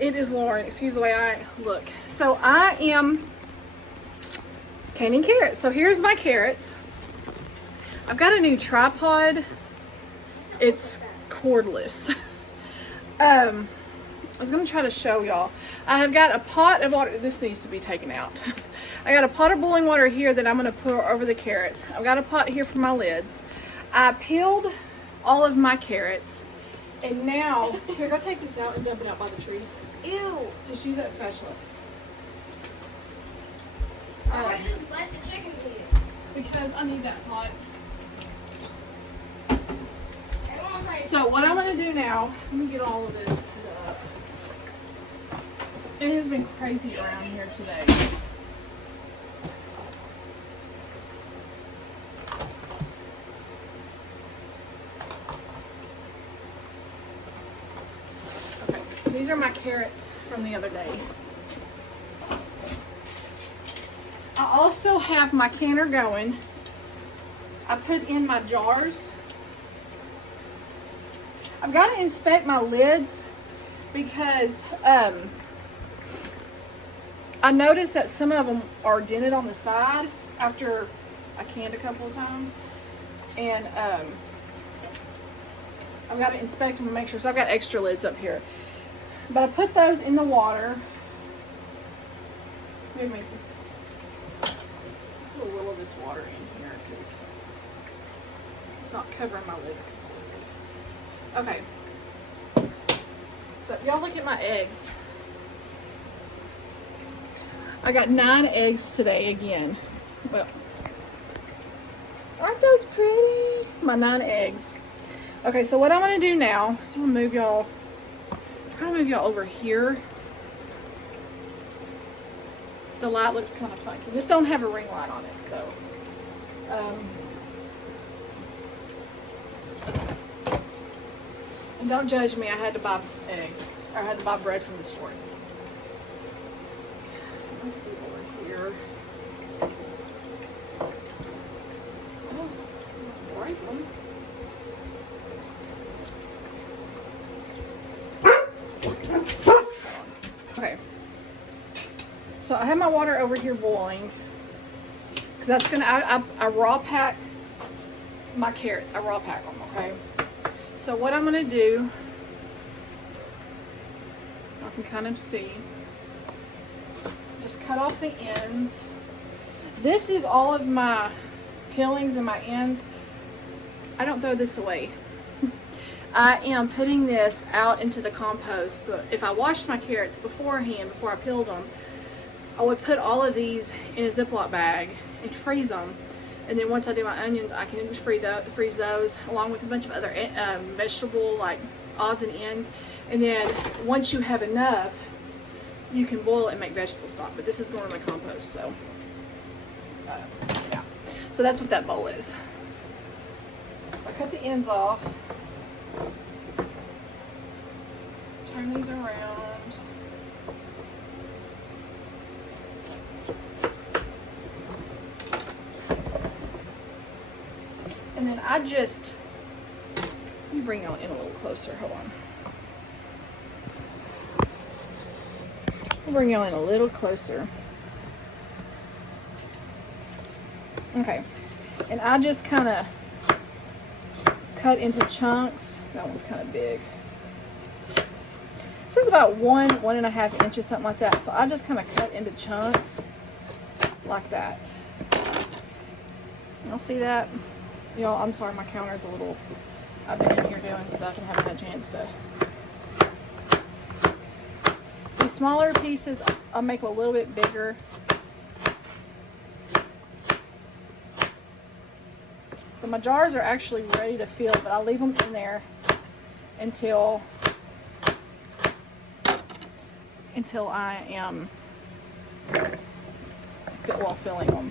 It is Lauren. Excuse the way I look. So I am canning carrots. So here's my carrots. I've got a new tripod. It's cordless. I was going to try to show y'all. I have got a pot of water. This needs to be taken out. I got a pot of boiling water here that I'm going to pour over the carrots. I've got a pot here for my lids. I peeled all of my carrots. And now, here, go take this out and dump it out by the trees. Ew. Just use that spatula. Or just let the chickens eat it. Because I need that pot. Everyone try So what I'm going to do now, let me get all of this put up. It has been crazy around here today. Okay, these are my carrots from the other day. I also have my canner going. I put in my jars. I've got to inspect my lids because I noticed that some of them are dented on the side after I canned a couple of times. And I've got to inspect them and make sure. So I've got extra lids up here. But I put those in the water. Here, Mason. Put a little of this water in here because it's not covering my lids completely. Okay. So y'all look at my eggs. I got 9 eggs today again. Well, aren't those pretty? My 9 eggs. Okay, so what I'm gonna do now is I'm gonna move y'all. Try to move y'all over here. The light looks kind of funky. This don't have a ring light on it, so. And don't judge me. I had to buy eggs. I had to buy bread from the store. Put these over here. Oh, break them. Okay. So I have my water over here boiling because that's gonna. I raw pack my carrots. I raw pack them. Okay. So what I'm gonna do, I can kind of see. Just cut off the ends. This is all of my peelings and my ends. I don't throw this away. I am putting this out into the compost, but if I washed my carrots beforehand, before I peeled them, I would put all of these in a Ziploc bag and freeze them. And then once I do my onions, I can freeze those along with a bunch of other vegetable like odds and ends. And then once you have enough, you can boil it and make vegetable stock. But this is going in my compost, so yeah. So that's what that bowl is. So I cut the ends off. Turn these around. And then I just, let me bring y'all in a little closer, hold on. I'll bring y'all in a little closer. Okay, and I just kind of cut into chunks. That one's kind of big. This is about 1.5 inches, something like that. So I just kind of cut into chunks like that. Y'all see that? Y'all, I'm sorry, my counter's a little, I've been in here doing stuff and haven't had a chance to. These smaller pieces, I'll make a little bit bigger. So my jars are actually ready to fill, but I'll leave them in there until I am filling them.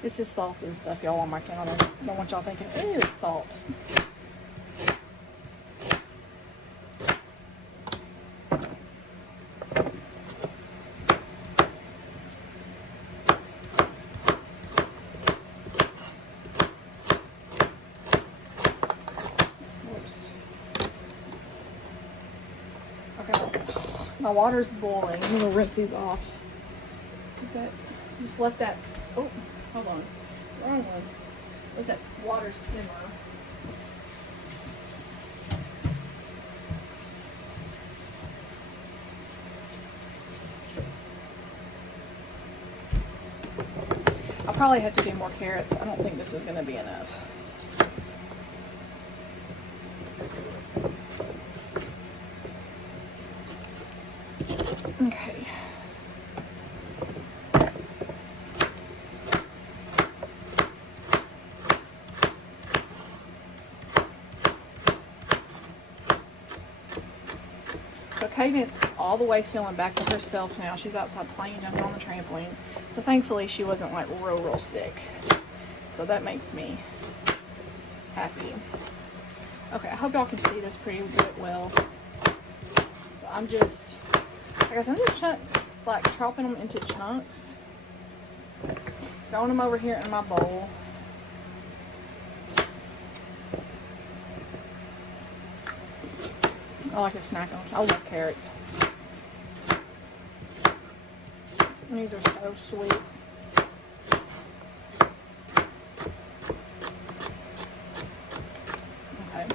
This is salt and stuff, y'all, on my counter. I don't want y'all thinking, ooh, it's salt. My water's boiling. I'm gonna rinse these off. Let that, just let that, oh, hold on. Wrong one. Let that water simmer. I'll probably have to do more carrots. I don't think this is gonna be enough. Okay. So Cadence is all the way feeling back to herself now. She's outside playing, jumping on the trampoline. So thankfully she wasn't like real sick. So that makes me happy. Okay, I hope y'all can see this pretty good well. So I'm just, I guess I'm just like chopping them into chunks. Throwing them over here in my bowl. I like a snack on. I love carrots. And these are so sweet. Okay.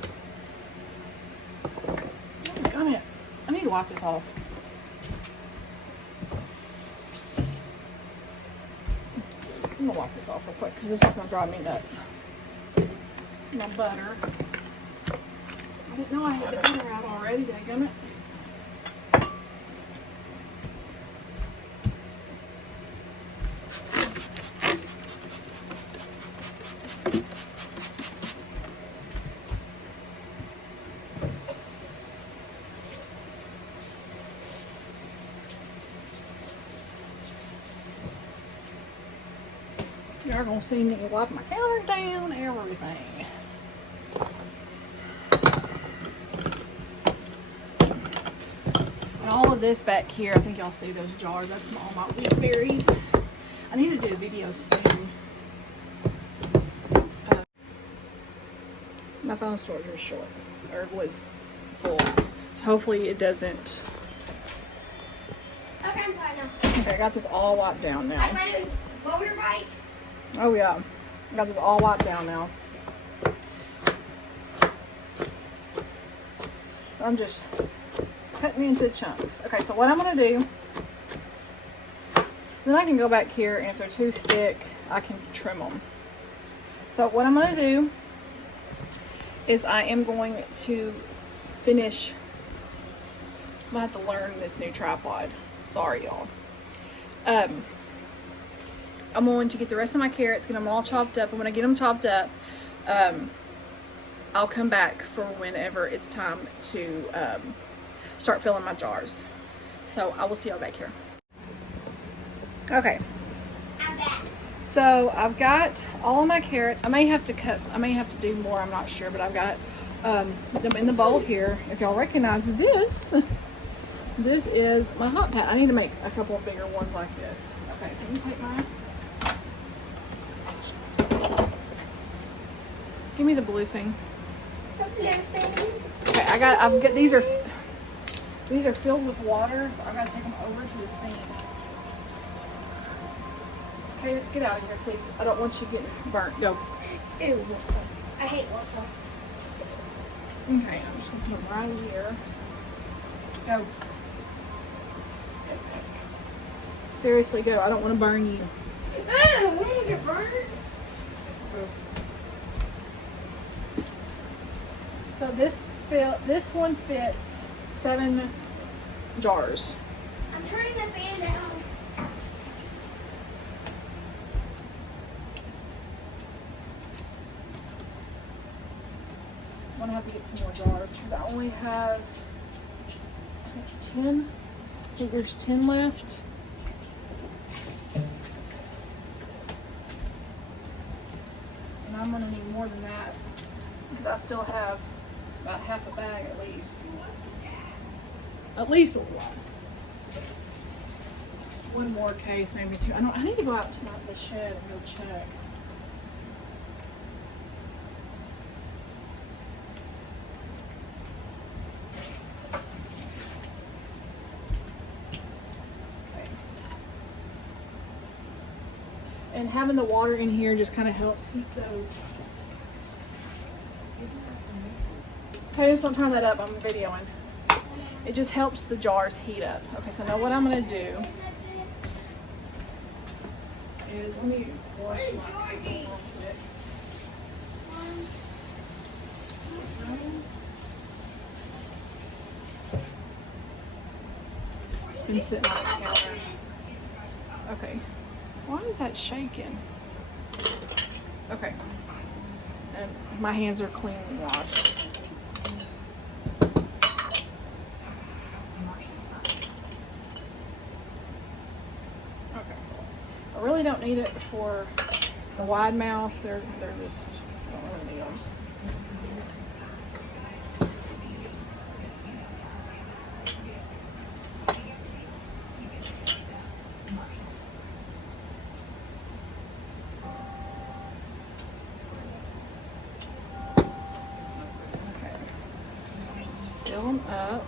Oh, damn it. I need to wipe this off. I'm gonna wipe this off real quick because this is gonna drive me nuts. My butter. I didn't know I had the butter out already, dadgummit. Y'all gonna see me wipe my counter down, everything. And all of this back here, I think y'all see those jars. That's all my wheat berries. I need to do a video soon. My phone storage was short, or was full. So hopefully it doesn't. Okay, I'm tired now. Okay, I got this all wiped down now. Like my new motorbike. Oh yeah, I got this all wiped down now. So I'm just cutting into chunks. Okay, so what I'm gonna do, then I can go back here, and if they're too thick, I can trim them. So what I'm gonna do is I am going to finish. I'm gonna have to learn this new tripod. Sorry, y'all. I'm going to get the rest of my carrots, get them all chopped up, and when I get them chopped up, I'll come back for whenever it's time to start filling my jars. So I will see y'all back here. Okay. I'm back. So I've got all of my carrots. I may have to do more, I'm not sure, but I've got them in the bowl here. If y'all recognize this, this is my hot pat. I need to make a couple of bigger ones like this. Okay, so let me take mine. Give me the blue thing. The blue thing. Okay, I've got these are filled with water, so I've got to take them over to the sink. Okay, let's get out of here, please. I don't want you getting burnt. Go. Ew. I hate waffle. Okay, I'm just gonna put them right here. Go. Seriously, go. I don't want to burn you. I don't want to burn. So this one fits 7 jars. I'm turning the fan down. I'm gonna have to get some more jars because I only have 10. I think there's 10 left. And I'm gonna need more than that because I still have about half a bag at least. At least one. One more case, maybe 2. I need to go out to the shed and go check. And having the water in here just kind of helps keep those. Okay, just don't turn that up. I'm videoing. It just helps the jars heat up. Okay, so now what I'm gonna do is let me wash my paper real quick. It's been sitting on the counter. Okay. Why is that shaking? Okay. And my hands are clean washed. Okay. I really don't need it for the wide mouth. They're just, I don't really need them. Fill them up.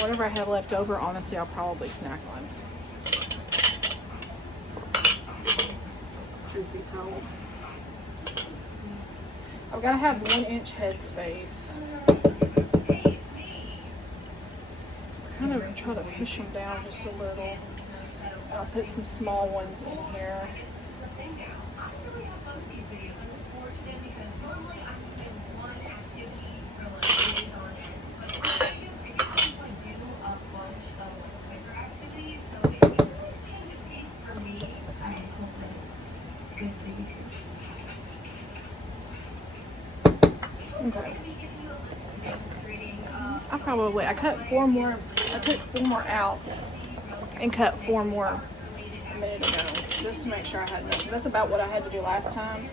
Whatever I have left over, honestly, I'll probably snack on. Truth be told. I've got to have 1 inch head space. So I kind of try to push them down just a little. I'll put some small ones in here. Okay. I cut 4 more. I took 4 more out and cut 4 more a minute ago just to make sure I had enough. 'Cause that's about what I had to do last time.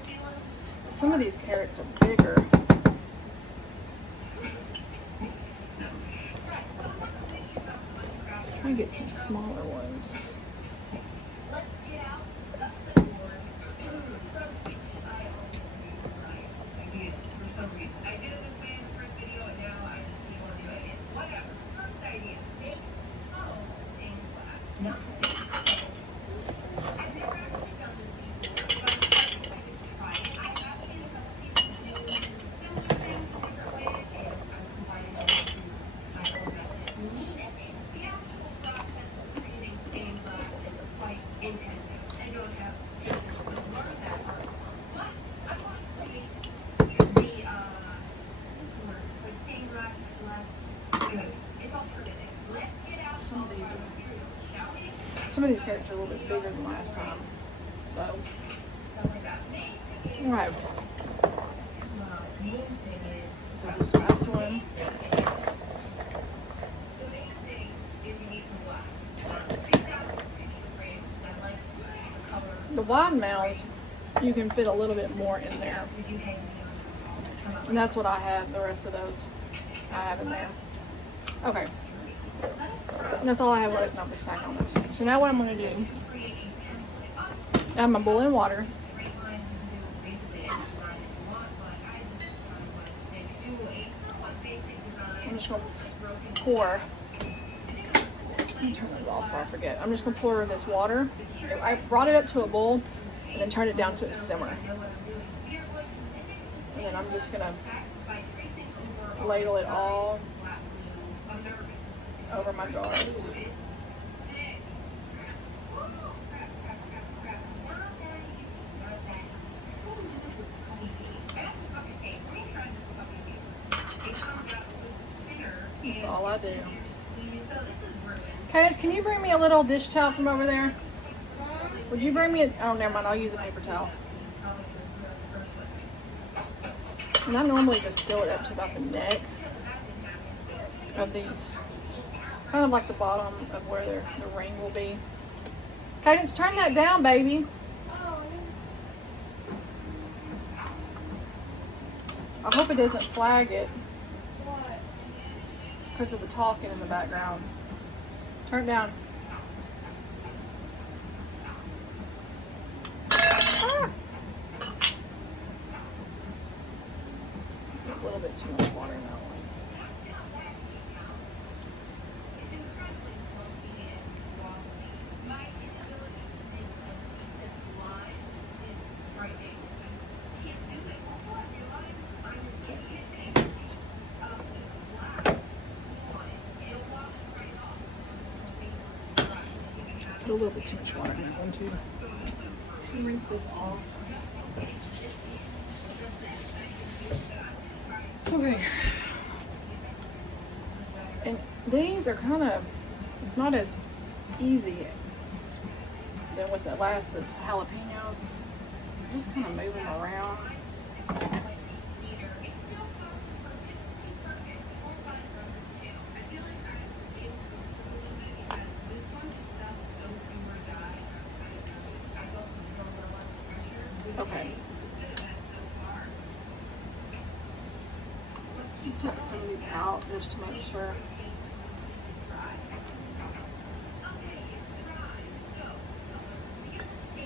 Some of these carrots are bigger. Try and get some smaller ones. Some of these carrots are a little bit bigger than last time. So, alright. Got this last one. The wide mouths, you can fit a little bit more in there. And that's what I have, the rest of those I have in there. Okay. And that's all I have left, and I'll be snack on those. So now what I'm going to do, I have my boiling water. I'm just going to pour. Let me turn it off before I forget. I'm just going to pour this water. I brought it up to a boil and then turned it down to a simmer. And then I'm just going to ladle it all over my jars. That's all I do. Cadence, can you bring me a little dish towel from over there? Would you bring me a, oh, never mind, I'll use a paper towel. And I normally just fill it up to about the neck of these. Kind of like the bottom of where the ring will be. Cadence, turn that down, baby. I hope it doesn't flag it because of the talking in the background. Turn it down. Ah. A little bit too much water in that one. Put a little bit too much water in that one too. Rinse this off. Okay. And these are kind of, it's not as easy than with the jalapenos. Just kind of move them around. Okay. Took some of these out just to make sure.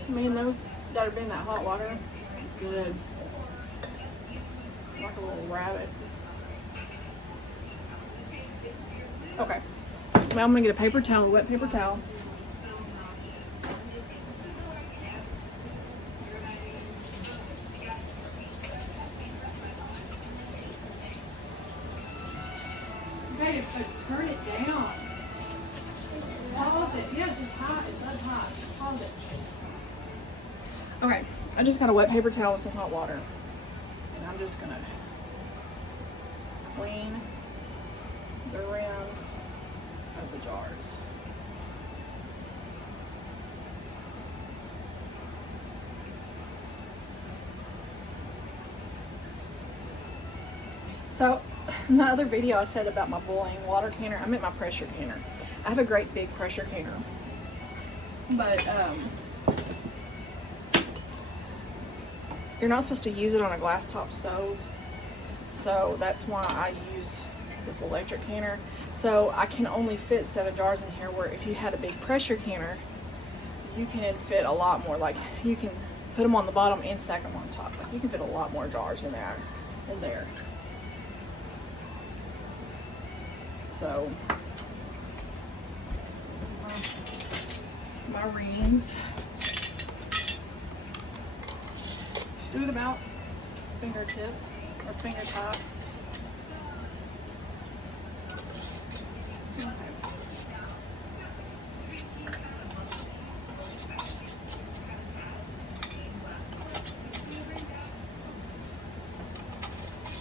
I mean, those that have been in that hot water, good. Like a little rabbit. Okay. Now I'm gonna get a paper towel, a wet paper towel. Okay, so turn it down. Pause it. Yeah, it's just hot. It's up hot. Pause it. Okay, I just got a wet paper towel with some hot water. And I'm just gonna clean the rims of the jars. So, in the other video I said about my boiling water canner, I meant my pressure canner. I have a great big pressure canner. But, you're not supposed to use it on a glass top stove. So that's why I use this electric canner. So I can only fit 7 jars in here, where if you had a big pressure canner, you can fit a lot more. Like, you can put them on the bottom and stack them on top. Like, you can fit a lot more jars in there. So my rings, just do it about fingertip or finger top. Okay.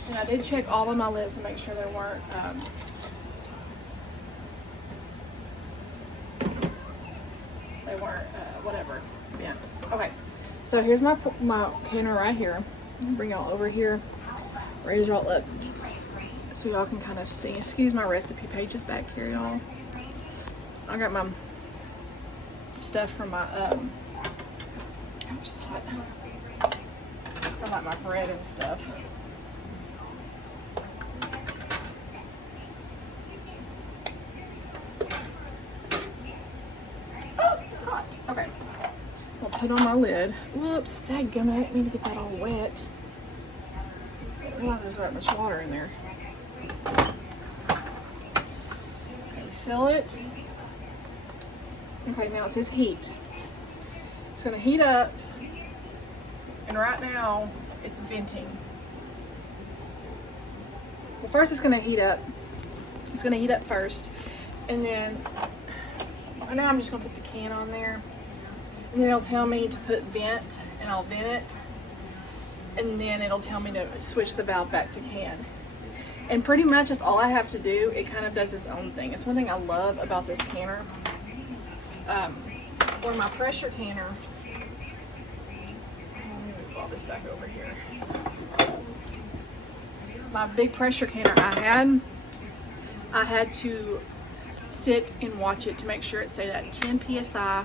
And I did check all of my lids to make sure there weren't whatever. Yeah. Okay. So here's my canner right here. Bring y'all over here. Raise y'all up so y'all can kind of see. Excuse my recipe pages back here, y'all. I got my stuff from my ouch, it's hot. From like my bread and stuff. Okay, I'll put on my lid. Whoops, dadgummit, I didn't mean to get that all wet. Oh, there's that much water in there. Okay, seal it. Okay, now it says heat. It's gonna heat up, and right now it's venting. Well, first it's gonna heat up. It's gonna heat up first, and then right now I'm just gonna put the can on there. And then it'll tell me to put vent, and I'll vent it. And then it'll tell me to switch the valve back to can. And pretty much that's all I have to do. It kind of does its own thing. It's one thing I love about this canner. Or my pressure canner. Let me move all this back over here. My big pressure canner I had to sit and watch it to make sure it stayed at 10 psi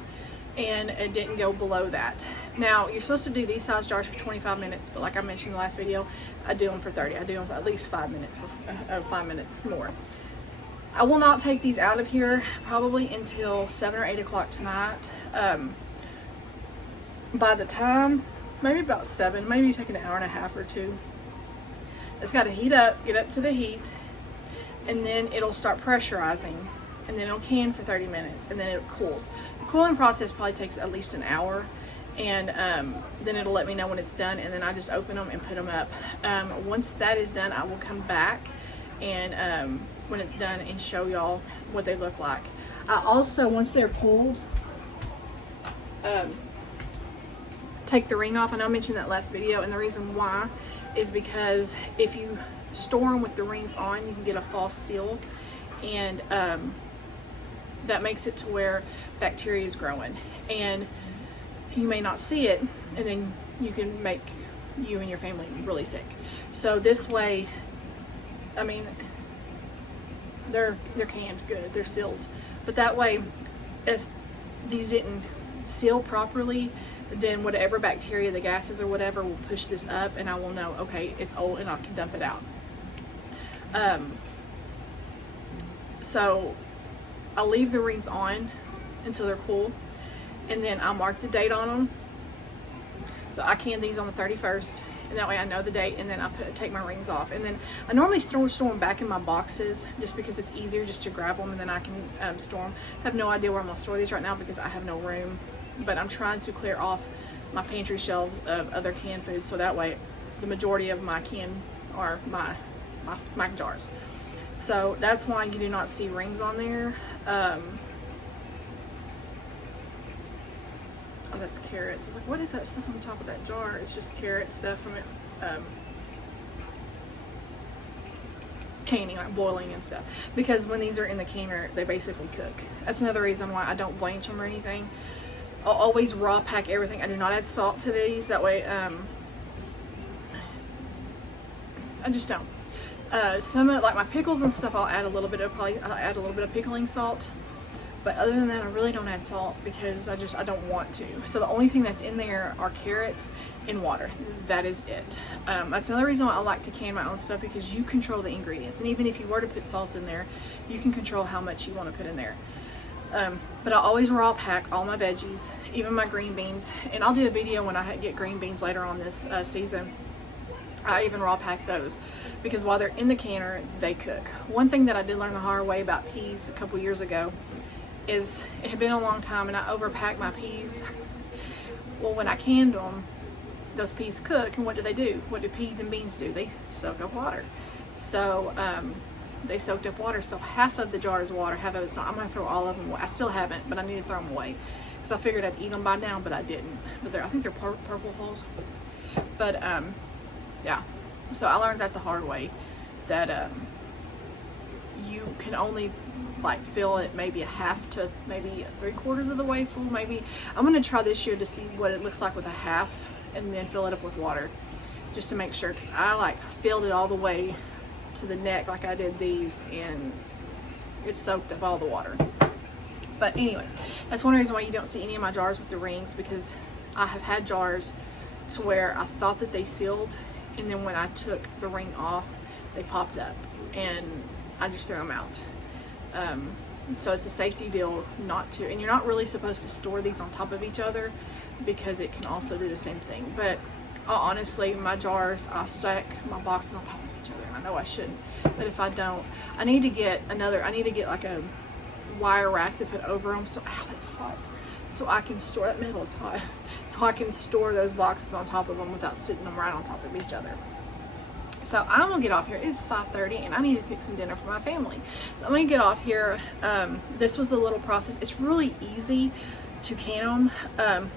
and it didn't go below that. Now, you're supposed to do these size jars for 25 minutes, but like I mentioned in the last video, I do them for 30. I do them for at least 5 minutes, 5 minutes more. I will not take these out of here probably until 7 or 8 o'clock tonight. By the time, maybe about 7, maybe take an hour and a half or 2. It's got to heat up, get up to the heat, and then it'll start pressurizing, and then it'll can for 30 minutes, and then it cools. The cooling process probably takes at least an hour, and then it'll let me know when it's done, and then I just open them and put them up. Once that is done, I will come back and when it's done and show y'all what they look like. I also, once they're cooled, take the ring off. I know I mentioned that last video, and the reason why is because if you store them with the rings on, you can get a false seal, and that makes it to where bacteria is growing, and you may not see it, and then you can make you and your family really sick. So this way, I mean, they're canned good, they're sealed, but that way, if these didn't seal properly, then whatever bacteria, the gases or whatever, will push this up, and I will know, okay, it's old, and I can dump it out. So I'll leave the rings on until they're cool, and then I'll mark the date on them. So I can these on the 31st, and that way I know the date, and then I take my rings off. And then I normally store them back in my boxes just because it's easier just to grab them, and then I can store them. I have no idea where I'm going to store these right now because I have no room, but I'm trying to clear off my pantry shelves of other canned foods, so that way the majority of my can are my jars. So that's why you do not see rings on there. Oh, that's carrots. It's like, what is that stuff on the top of that jar? It's just carrot stuff from it. Canning, like boiling and stuff. Because when these are in the canner, they basically cook. That's another reason why I don't blanch them or anything. I'll always raw pack everything. I do not add salt to these. That way, I just don't. Some of, like my pickles and stuff, I'll add a little bit of pickling salt. But other than that, I really don't add salt because I don't want to. So the only thing that's in there are carrots and water. That is it. That's another reason why I like to can my own stuff, because you control the ingredients. And even if you were to put salt in there, you can control how much you want to put in there. But I always raw pack all my veggies, even my green beans. And I'll do a video when I get green beans later on this season. I even raw pack those because while they're in the canner, they cook. One thing that I did learn the hard way about peas a couple years ago is it had been a long time and I overpacked my peas. Well, when I canned them, those peas cook, and what do? What do peas and beans do? They soak up water. So they soaked up water, so half of the jar is water, half of it's not. I'm going to throw all of them away. I still haven't, but I need to throw them away because I figured I'd eat them by now, but I didn't. But I think they're purple hulls. But yeah, so I learned that the hard way, that you can only like fill it maybe a half to maybe 3/4 of the way full. Maybe I'm going to try this year to see what it looks like with a half, and then fill it up with water just to make sure, because I like filled it all the way to the neck like I did these, and it soaked up all the water. But anyways, that's one reason why you don't see any of my jars with the rings, because I have had jars to where I thought that they sealed, and then when I took the ring off, they popped up, and I just threw them out. So it's a safety deal not to, and you're not really supposed to store these on top of each other because it can also do the same thing. But honestly, my jars, I stack my boxes on top of each other, and I know I shouldn't, but if I don't, I need to get like a wire rack to put over them, so, ow, that's hot, so I can store, that metal is hot, so I can store those boxes on top of them without sitting them right on top of each other. So I'm gonna get off here. It's 5:30 and I need to cook some dinner for my family. So I'm gonna get off here. This was a little process. It's really easy to can them.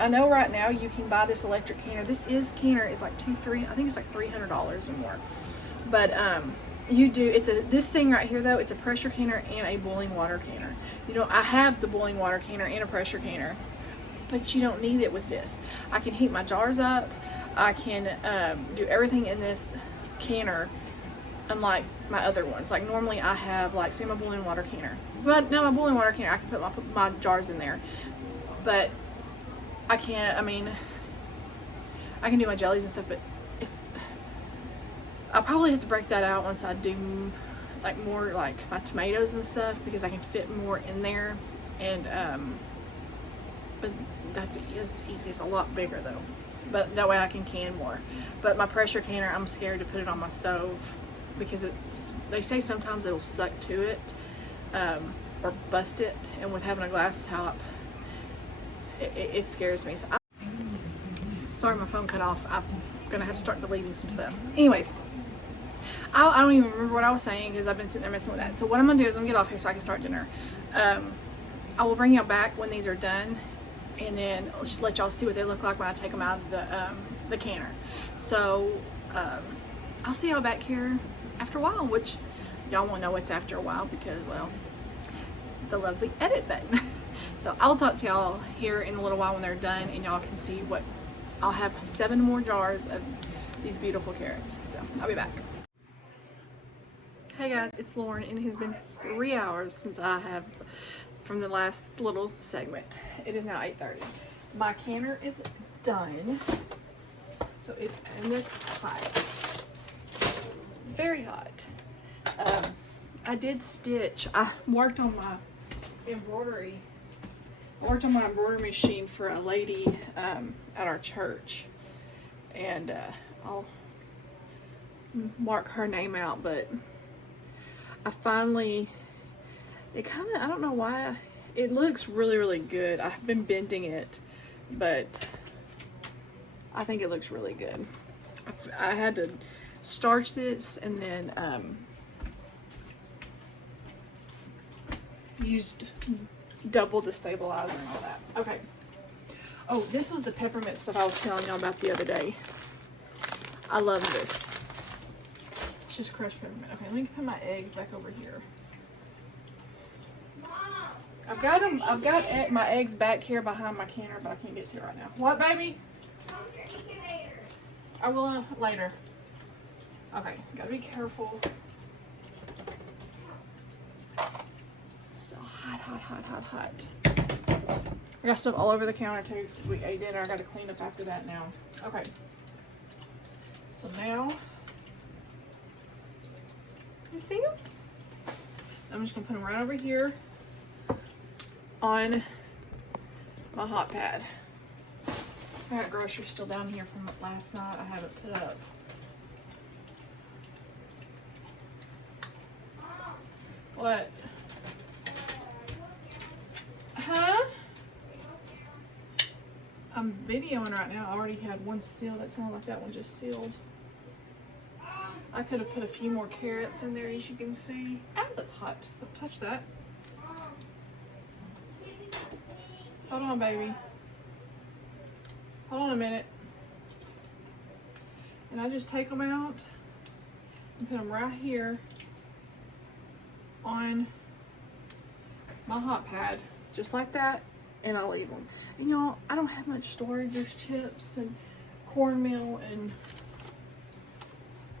I know right now you can buy this electric canner. This canner is like I think it's like $300 or more. But this thing right here though, it's a pressure canner and a boiling water canner. You know, I have the boiling water canner and a pressure canner, but you don't need it with this. I can heat my jars up. I can do everything in this canner, unlike my other ones. Like normally I have, like, say my boiling water canner, but now my boiling water canner, I can put my jars in there, but I can't, I mean, I can do my jellies and stuff, but I'll probably have to break that out once I do like more like my tomatoes and stuff, because I can fit more in there. And but it's easy. It's a lot bigger though, but that way I can more. But my pressure canner, I'm scared to put it on my stove because they say sometimes it'll suck to it or bust it, and with having a glass top, it scares me. So sorry, my phone cut off. I'm gonna have to start deleting some stuff. Anyways, I don't even remember what I was saying because I've been sitting there messing with that. So what I'm gonna do is I'm gonna get off here so I can start dinner. I will bring y'all back when these are done, and then I'll just let y'all see what they look like when I take them out of the canner. So I'll see y'all back here after a while, which y'all won't know what's after a while because, well, the lovely edit button. So I'll talk to y'all here in a little while when they're done, and y'all can see what I'll have 7 more jars of these beautiful carrots. So I'll be back. Hey guys, it's Lauren, and it has been 3 hours since I have from the last little segment. It is now 8:30. My canner is done. So it's in the hot. Very hot. I did stitch. I worked on my embroidery. I worked on my embroidery machine for a lady at our church, and I'll mark her name out, but I finally, it kind of, I don't know why, it looks really, really good. I've been bending it, but I think it looks really good. I had to starch this and then used double the stabilizer and all that. Okay. Oh, this was the peppermint stuff I was telling y'all about the other day. I love this. It's just crushed peppermint. Okay, let me put my eggs back over here. I've got my eggs back here behind my canner, but I can't get to it right now. What, baby? I will later. Okay, gotta be careful. Hot. I got stuff all over the counter too, because we ate dinner. I got to clean up after that now. Okay. So now, you see them? I'm just going to put them right over here on my hot pad. I got groceries still down here from last night. I haven't put up. What? Huh? I'm videoing right now. I already had one sealed. That sounded like that one just sealed. I could have put a few more carrots in there, as you can see. Ah, that's hot. Don't touch that. Hold on, baby. Hold on a minute. And I just take them out and put them right here on my hot pad. Just like that, and I'll leave them. And y'all, I don't have much storage. There's chips and cornmeal and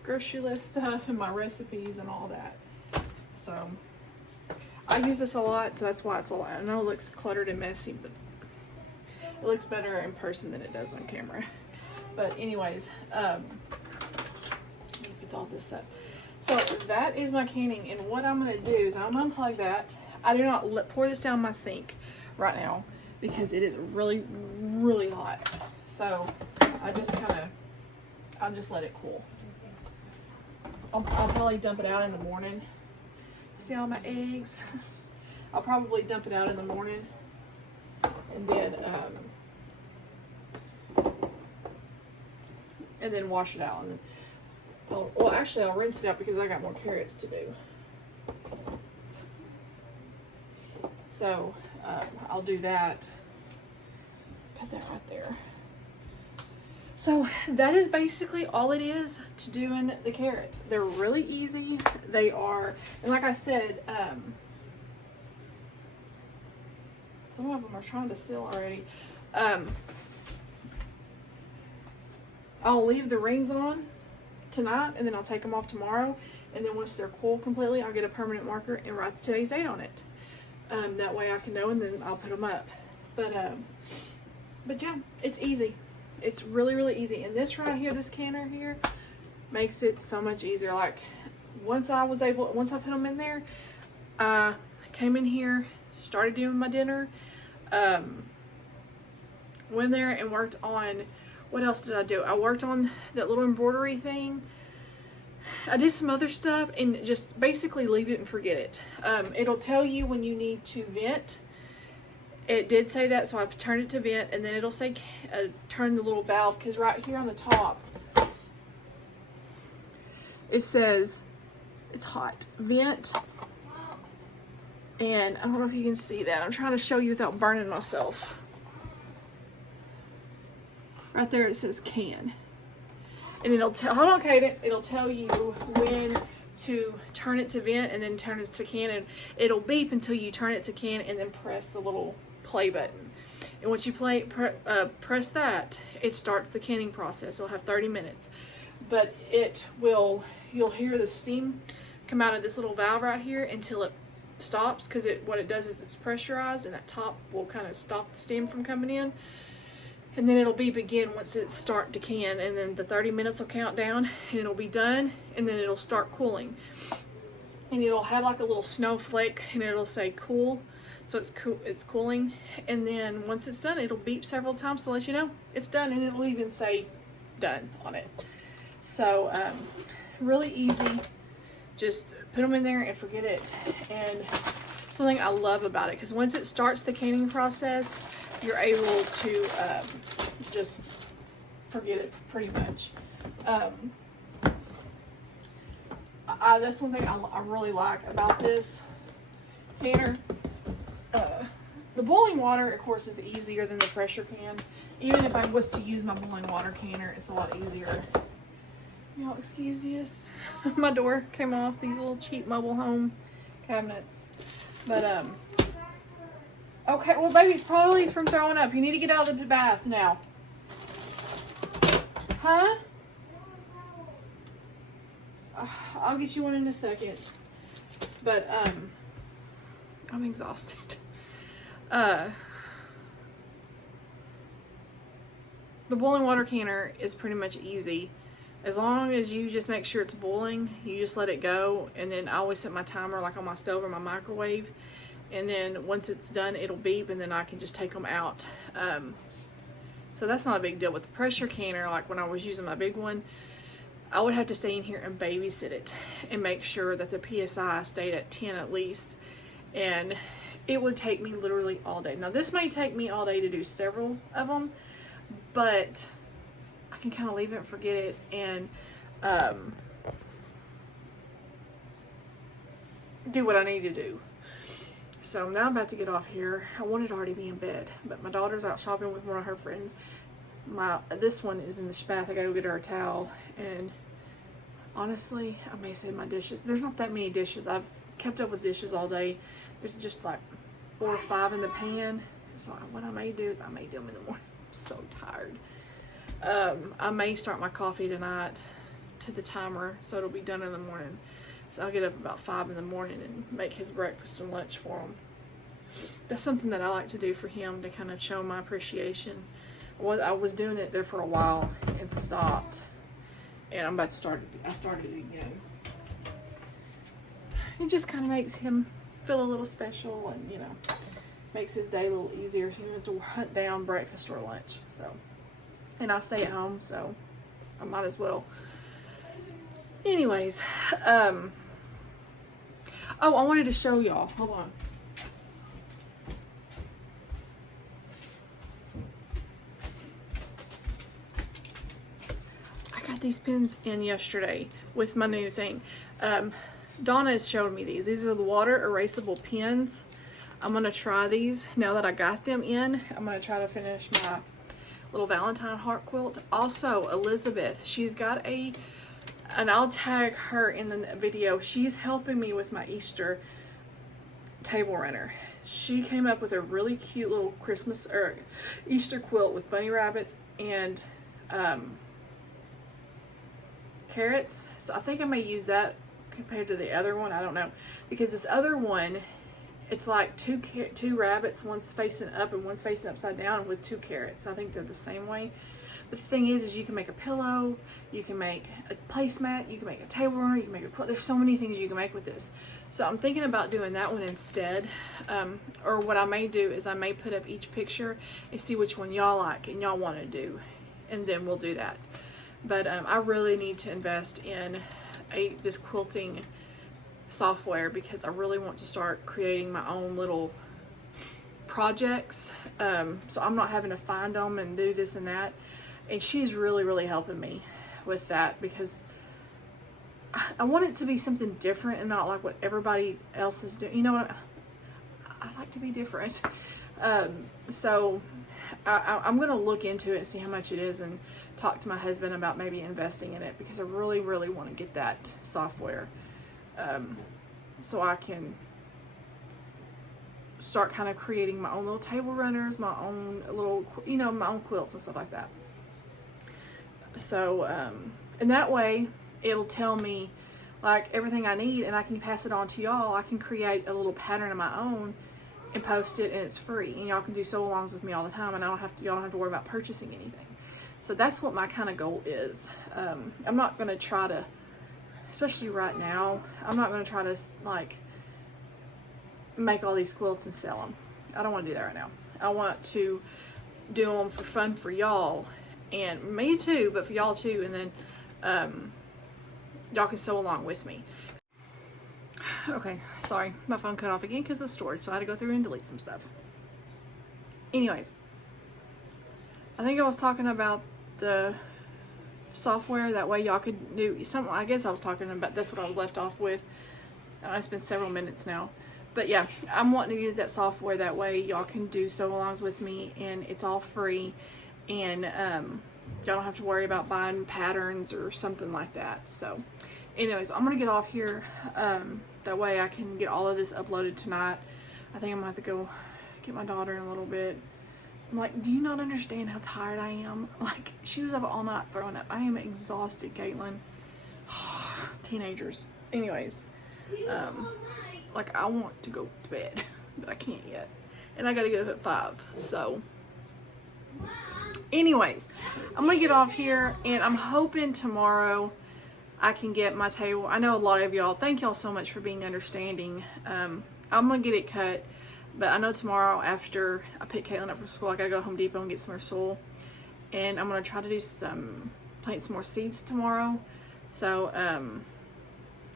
grocery list stuff and my recipes and all that. So I use this a lot, so that's why it's a lot. I know it looks cluttered and messy, but it looks better in person than it does on camera. But anyways, let me get all this up. So that is my canning, and what I'm gonna do is I'm gonna unplug that. I do not pour this down my sink right now because it is really, really hot. So I just I'll just let it cool. I'll probably dump it out in the morning. See all my eggs? I'll probably dump it out in the morning and then wash it out. And then, well, actually, I'll rinse it out because I got more carrots to do. So I'll do that. Put that right there. So that is basically all it is to doing the carrots. They're really easy. They are, and like I said, some of them are trying to seal already. I'll leave the rings on tonight, and then I'll take them off tomorrow. And then once they're cool completely, I'll get a permanent marker and write today's date on it. That way I can know, and then I'll put them up. But yeah, it's easy. It's really, really easy. And this right here, this canner here, makes it so much easier. Like once I put them in there, I came in here, started doing my dinner, went there and worked on, what else did I do? I worked on that little embroidery thing. I did some other stuff and just basically leave it and forget it. It'll tell you when you need to vent. It did say that, so I turned it to vent, and then it'll say turn the little valve, because right here on the top it says it's hot, vent, and I don't know if you can see that. I'm trying to show you without burning myself. right there it says can. And it'll tell, hold on Cadence, it'll tell you when to turn it to vent and then turn it to can, and it'll beep until you turn it to can and then press the little play button. And once you press that, it starts the canning process. It'll have 30 minutes. But you'll hear the steam come out of this little valve right here until it stops, because what it does is it's pressurized, and that top will kind of stop the steam from coming in. And then it'll beep again once it starts to can, and then the 30 minutes will count down, and it'll be done, and then it'll start cooling. And it'll have like a little snowflake, and it'll say cool, so it's cooling. And then once it's done, it'll beep several times to let you know it's done, and it'll even say done on it. So really easy. Just put them in there and forget it. And something I love about it, because once it starts the canning process, you're able to just forget it pretty much. That's one thing I really like about this canner. The boiling water, of course, is easier than the pressure can. Even if I was to use my boiling water canner, it's a lot easier. Y'all excuse this. My door came off, these little cheap mobile home cabinets. But, okay, well, baby's probably from throwing up. You need to get out of the bath now. Huh? I'll get you one in a second. But, I'm exhausted. The boiling water canner is pretty much easy. As long as you just make sure it's boiling, you just let it go. And then I always set my timer like on my stove or my microwave. And then once it's done, it'll beep, and then I can just take them out. So that's not a big deal. With the pressure canner, like when I was using my big one, I would have to stay in here and babysit it and make sure that the PSI stayed at 10 at least. And it would take me literally all day. Now this may take me all day to do several of them, but I can kind of leave it and forget it, and do what I need to do. So now I'm about to get off here. I wanted to already be in bed, but my daughter's out shopping with one of her friends. This one is in the bath. I gotta go get her a towel. And honestly, I may save my dishes. There's not that many dishes. I've kept up with dishes all day. There's just like 4 or 5 in the pan. So what I may do is I may do them in the morning. I'm so tired. I may start my coffee tonight to the timer, so it'll be done in the morning. So I'll get up about 5 in the morning and make his breakfast and lunch for him. That's something that I like to do for him, to kind of show my appreciation. I was doing it there for a while and stopped, and I'm about to start. I started it again. It just kind of makes him feel a little special, and makes his day a little easier, so you don't have to hunt down breakfast or lunch. So, and I stay at home, so I might as well. Anyways, oh, I wanted to show y'all. Hold on. I got these pins in yesterday with my new thing. Donna has showed me these. These are the water erasable pins. I'm going to try these now that I got them in. I'm going to try to finish my little Valentine heart quilt. Also, Elizabeth, she's got and I'll tag her in the video. She's helping me with my Easter table runner. She came up with a really cute little Christmas or Easter quilt with bunny rabbits and carrots. So I think I may use that compared to the other one. I don't know, because this other one, it's like two rabbits, one's facing up and one's facing upside down with 2 carrots. I think they're the same way. But the thing is you can make a pillow, you can make a placemat, you can make a table runner, you can make a quilt. There's so many things you can make with this. So I'm thinking about doing that one instead. Or what I may do is I may put up each picture and see which one y'all like and y'all want to do, and then we'll do that. But I really need to invest in this quilting software, because I really want to start creating my own little projects. So I'm not having to find them and do this and that. And she's really, really helping me with that, because I want it to be something different and not like what everybody else is doing. You know what? I like to be different. So I'm going to look into it and see how much it is and talk to my husband about maybe investing in it, because I really, really want to get that software so I can start kind of creating my own little table runners, my own little, my own quilts and stuff like that. So, and that way it'll tell me like everything I need, and I can pass it on to y'all. I can create a little pattern of my own and post it, and it's free, and y'all can do sew alongs with me all the time, and y'all don't have to worry about purchasing anything. So that's what my kind of goal is. I'm not going to try to, especially right now, I'm not going to try to like make all these quilts and sell them. I don't want to do that right now. I want to do them for fun for y'all, and me too, but for y'all too, and then y'all can sew along with me. Okay, sorry, my phone cut off again because of storage, so I had to go through and delete some stuff. Anyways, I think I was talking about the software, that way y'all could do something. I guess I was talking about, that's what I was left off with. It's been several minutes now. But yeah, I'm wanting to use that software, that way y'all can do sew-alongs with me, and it's all free, and y'all don't have to worry about buying patterns or something like that. So anyways, I'm gonna get off here, that way I can get all of this uploaded tonight. I think I'm gonna have to go get my daughter in a little bit. I'm like, do you not understand how tired I am? Like, she was up all night throwing up. I am exhausted, Caitlin. Teenagers. Anyways, like, I want to go to bed, but I can't yet. And I gotta get up at 5, so. Anyways, I'm gonna get off here, and I'm hoping tomorrow I can get my table. I know a lot of y'all, thank y'all so much for being understanding. I'm gonna get it cut, but I know tomorrow after I pick Caitlin up from school, I gotta go to Home Depot and get some more soil. And I'm gonna try to do plant some more seeds tomorrow. So,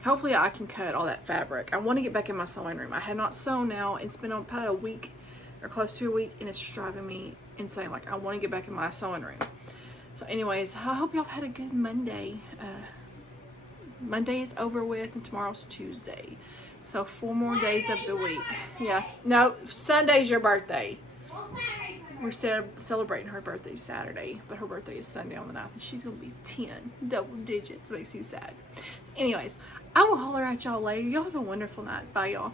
hopefully I can cut all that fabric. I want to get back in my sewing room. I have not sewn now. It's been about a week or close to a week, and it's driving me insane. Like, I want to get back in my sewing room. So anyways, I hope y'all had a good Monday. Monday is over with, and tomorrow's Tuesday. So 4 more days of the week. Yes. No, Sunday's your birthday. We're celebrating her birthday Saturday, but her birthday is Sunday on the 9th, and she's going to be 10, double digits. Makes you sad. So anyways, I will holler at y'all later. Y'all have a wonderful night. Bye, y'all.